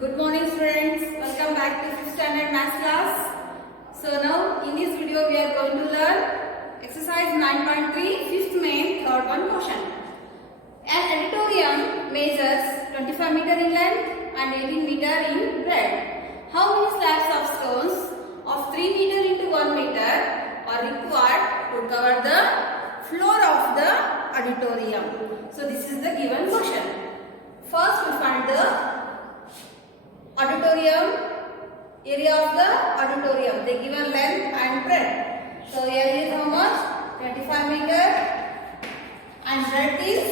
Good morning students, welcome back to 5th standard maths class. So now in this video we are going to learn exercise 9.3 5th main third one question. An auditorium measures 25 meter in length and 18 meter in breadth. How many slabs of stones of 3 meter into 1 meter are required to cover the floor of the auditorium? So this is the given question. First we find the auditorium, area of the auditorium, they given length and breadth. So area is how much? 25 meter and breadth is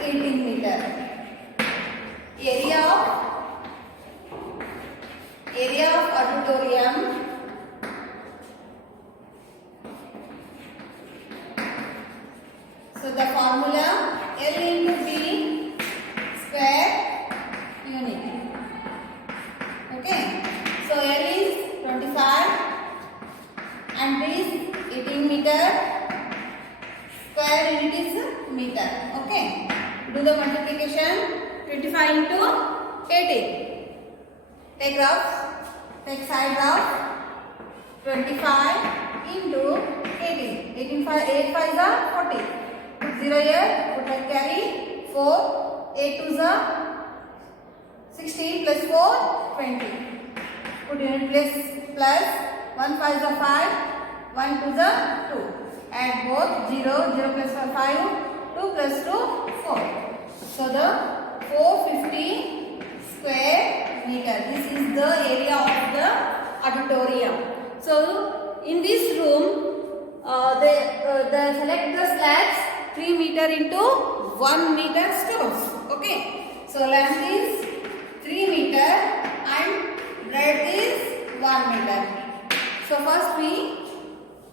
18 meter. Area of auditorium so the formula L into B square unit. Okay, so L is 25 and B is 18 meter, square unit is meter. Okay, do the multiplication. 25 into 18. Take rough, take side rough. 25 into 18. 18 5, 8 5 is 40. Put 0 here, put and carry 4. 8 2 is 16 plus 4, 20. Put unit place plus 1 5 is 5, 1 2 is 2. Add both 0, 0 plus 5, 2 plus 2, 4. So the 450 square meter. This is the area of the auditorium. So in this room, they select the slabs 3 meter into 1 meter stones. Okay. So length is 3 meter and breadth is 1 meter. So first we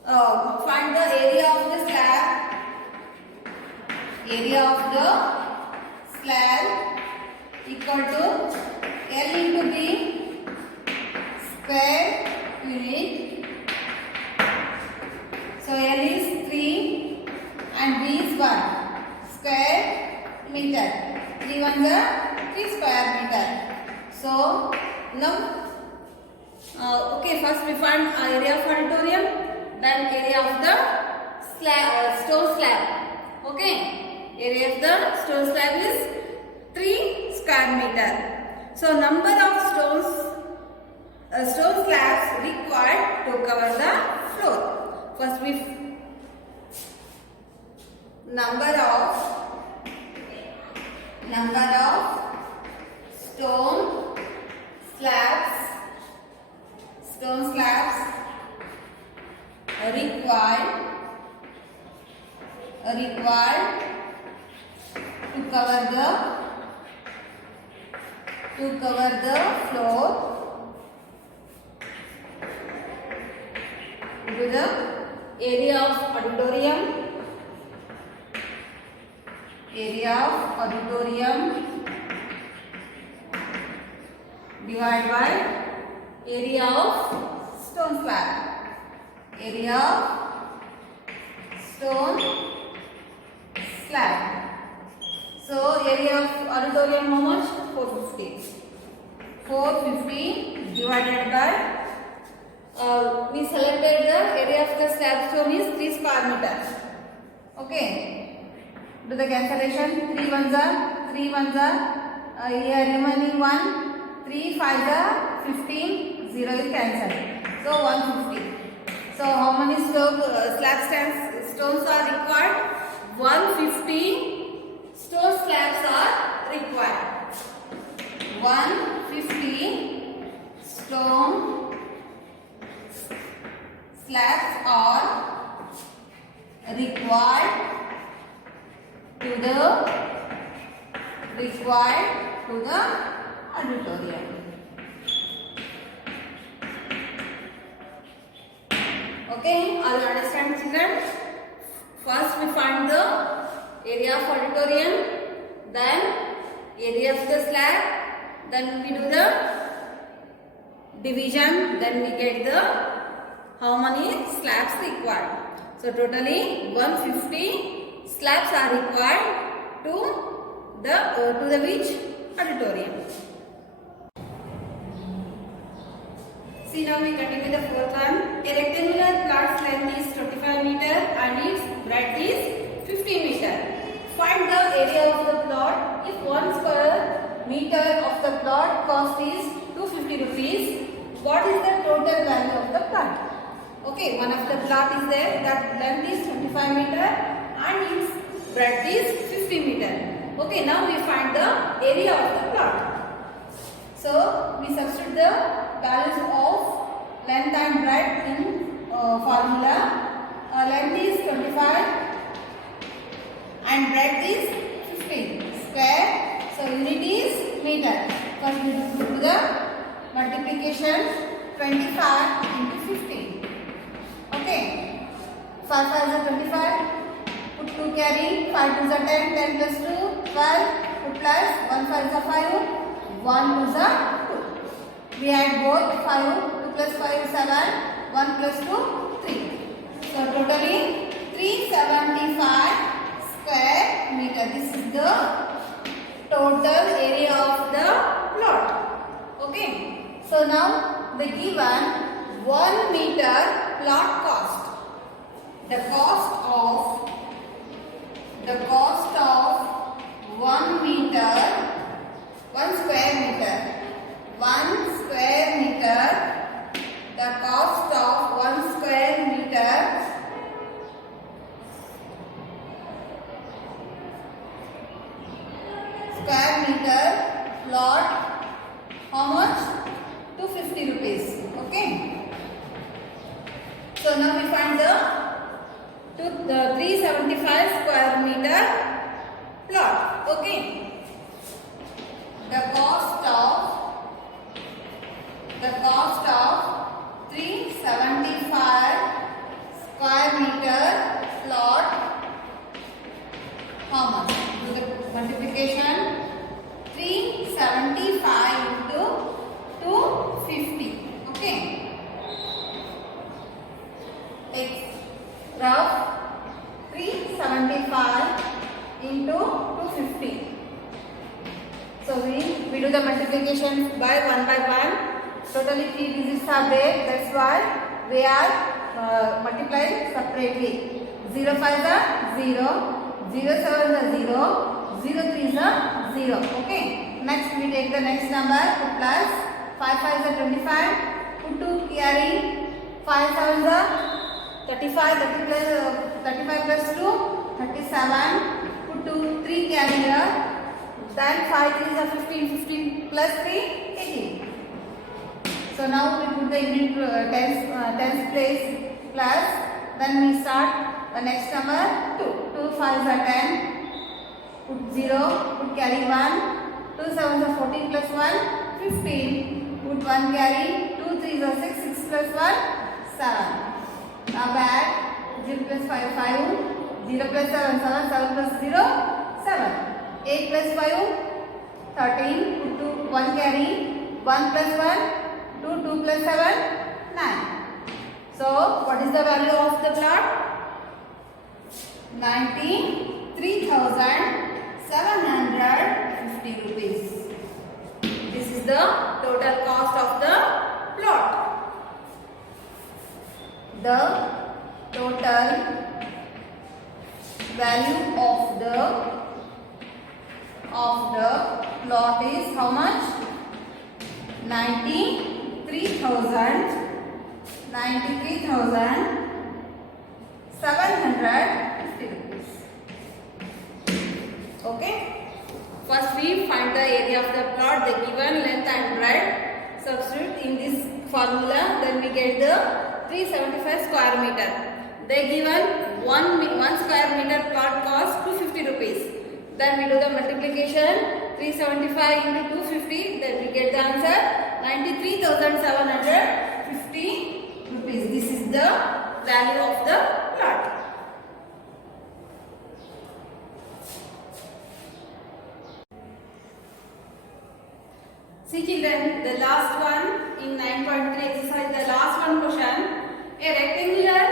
find the area of the slab. Area of the slab equal to L into B square unit. So L is 3 and B is 1 square meter. 3 1 is 3 square meter. So now okay, first we find area of auditorium, then area of the slab, stone slab. Okay, area of the stone slab is 3 square meter. So number of stone slabs required to cover the floor. First we number of stone slabs required to cover the floor. To the area of auditorium. Divided by area of stone slab. Area of stone slab. So area of auditorium how much? 450. 450 divided by we selected the area of the slab stone is 3 square meter. Okay. Do the cancellation. 3 1s are 3 1s are here remaining 1. 3 5 are 15. 0 is cancelled. So 150. So how many stones are required? 150 stone slabs are required. 150 stone slabs are required to the auditorium. Okay, all you understand, children? First we find the area of auditorium, then area of the slab, then we do the division, then we get the how many slabs required. So totally 150 slabs are required to the which auditorium. See, now we continue the fourth one. A rectangular plot's length is 25 meter and its breadth is 50 meter. Find the area of the plot. If 1 square meter of the plot cost is 250 rupees, what is the total value of the plot? Okay, one of the plot is there, that length is 25 meter and its breadth is 50 meter. Okay, now we find the area of the plot. So we substitute the values of length and breadth in formula. Length is 25 and breadth is 15 square. So unit is meter. First we do the multiplication 25 into 15. Okay. 5 5 is 25. Put 2 carry. 5 2 is 10. 10 plus 2 12. Put plus 1 5 is 5. 1 2 is 2. We add both 5. 2 plus 5 is 7. 1 plus 2 3. So totally 375 square meter. This is the total area of the plot. Okay. So now the given 1 meter plot cost. The cost of 1 meter, 1 square meter. 1 square meter. The cost of 1 square meter plot, how much? 250 rupees. Okay. So now we find the 375 square meter plot. Okay. The cost of 375 square meter plot, how much? Do the multiplication. 375 into 250. Okay. X rough 375 into 250. So we do the multiplication by 1. Totally 3 digits are there. That's why we are multiplying separately. 0 5 is 0, 0 7 is 0, 0 3 is 0. Okay. Next we take the next number. Put plus 5 5 is 25. Put 2 carry. 5 7 is 35. 35 plus 2 37. Put 2 3 carry here. Then 5 3 is 15. 15 plus 3 18. So now we put the unit tens place plus. Then we start the next number 2. 2 5 is 10. Put 0. Put carry 1. 2 7 is 14 plus 1 15. Put 1 carry. 2 3 is 6. 6 plus 1 7. Now add 0 plus 5 5. 0 plus 7 7. 7 plus 0 7. 8 plus 5 13. Put 2 1 carry. 1 plus 1 2 2 plus 7 9. So what is the value of the plot? 93,750 rupees. This is the total cost of the plot. The total value of the plot is how much? 93,750 rupees. Okay. First we find the area of the plot, the given length and breadth. Substitute in this formula. Then we get the 375 square meter. They given 1 square meter plot cost 250 rupees. Then we do the multiplication. 375 into 250. Then we get the answer 93,750 rupees. This is the value of the plot. See children, the last one in 9.3 exercise, the last one question. A rectangular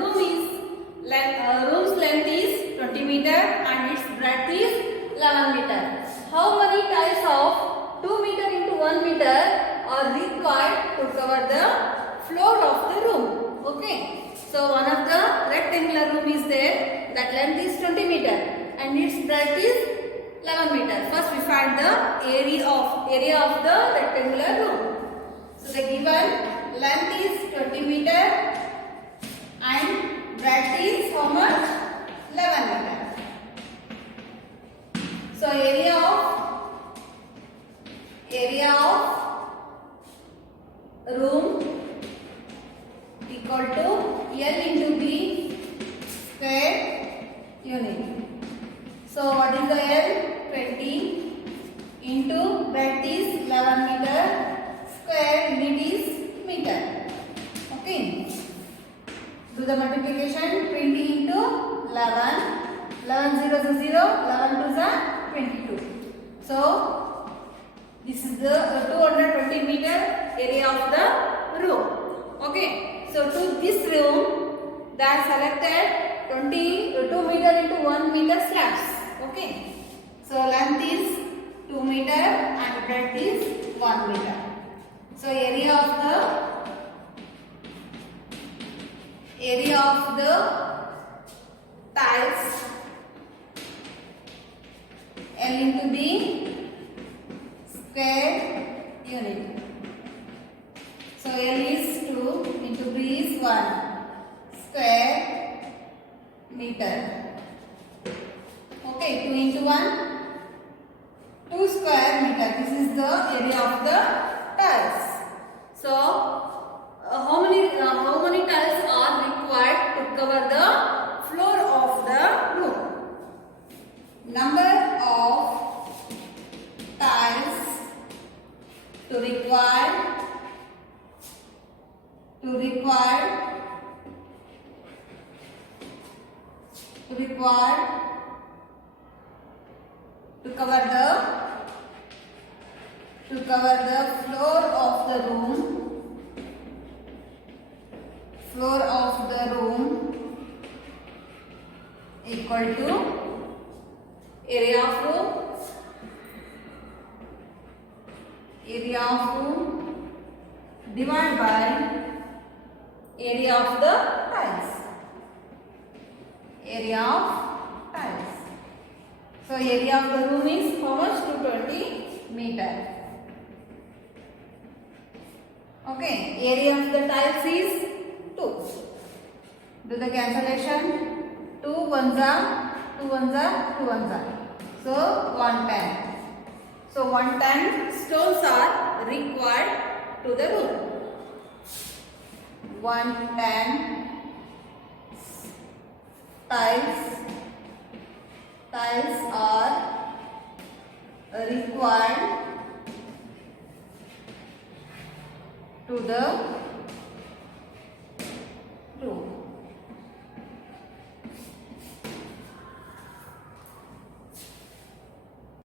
room's length is 20 meter and its breadth is 11 meter. How many tiles of 2 meter into 1 meter are required to cover the floor of the room. Okay. So one of the rectangular room is there. That length is 20 meter and its breadth is 11 meter. First we find the area of the rectangular room. So the given length is 20 meter and breadth is how much? 11 meter. So area of room equal to L into B square unit. So what is the L? 20 into breadth is 11 meter, square unit is meter. Okay. Do the multiplication. 20 into 11. 11 zeros is 0. 11 twos are 22. So this is the 220 meter area of the room. Okay. So to this room, they are selected 2 meter into 1 meter slabs. Okay. So length is 2 meter and breadth is 1 meter. So area of the tiles L into B square unit. So L is 2 into B is 1 square meter. Okay, 2 into 1, 2 square meter. This is the area of the tiles. So, how many tiles are required to cover the floor of the room? Number of tiles to require to cover the floor of the room equal to area of room divided by area of the tiles. So area of the room is how much? 220 meter. Okay, area of the tiles is 2. Do the cancellation. 2 ones are 2 ones are 2 ones are. So 110. So 110 stones are required to the room. 110 tiles are required to the